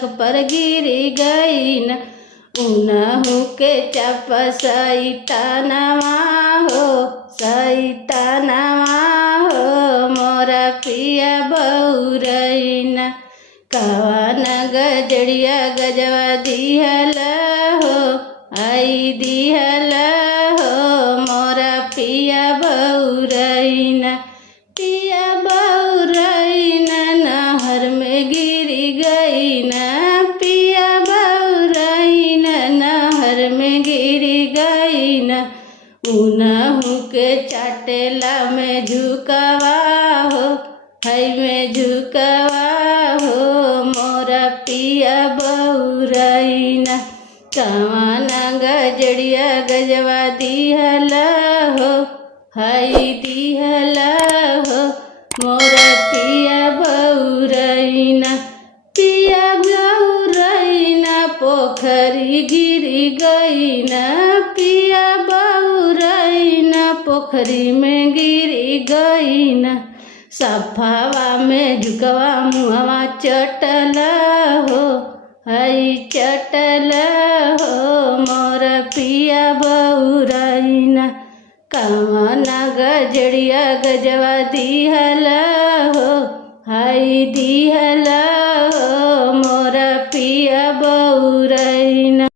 सड़क पर गिरी गई न। उनहु के चाप सैतानवा हो, सैतानवा हो मोरा पिया बउरैना। कवन गजड़िया गजवा दिहल हो, आई दिहल हो मोरा पिया बउरैना। पिया बउरैना नहर में गिरी गई ना, पिया बउरैना नहर में गिरी गई ना। उनहु के चाटेला में झुकवा हो, है में झुकवा हो मोरा पिया बउरैना। कवन गजड़िया गजवा दिहल हो, हई दिहल हो मोरा पिया बउरैना। पिया बउरैना पोखरी गिरी गई ना, पिया बउरैना पोखरी में गिरी गई ना। सफावा में झुकवा मुहवा चटल हो, हई चटल हो मोरा पिया बउरैना। कवन गजड़िया गजवा दिहल हो, हई दिहल हो मोरा पिया बउरैना।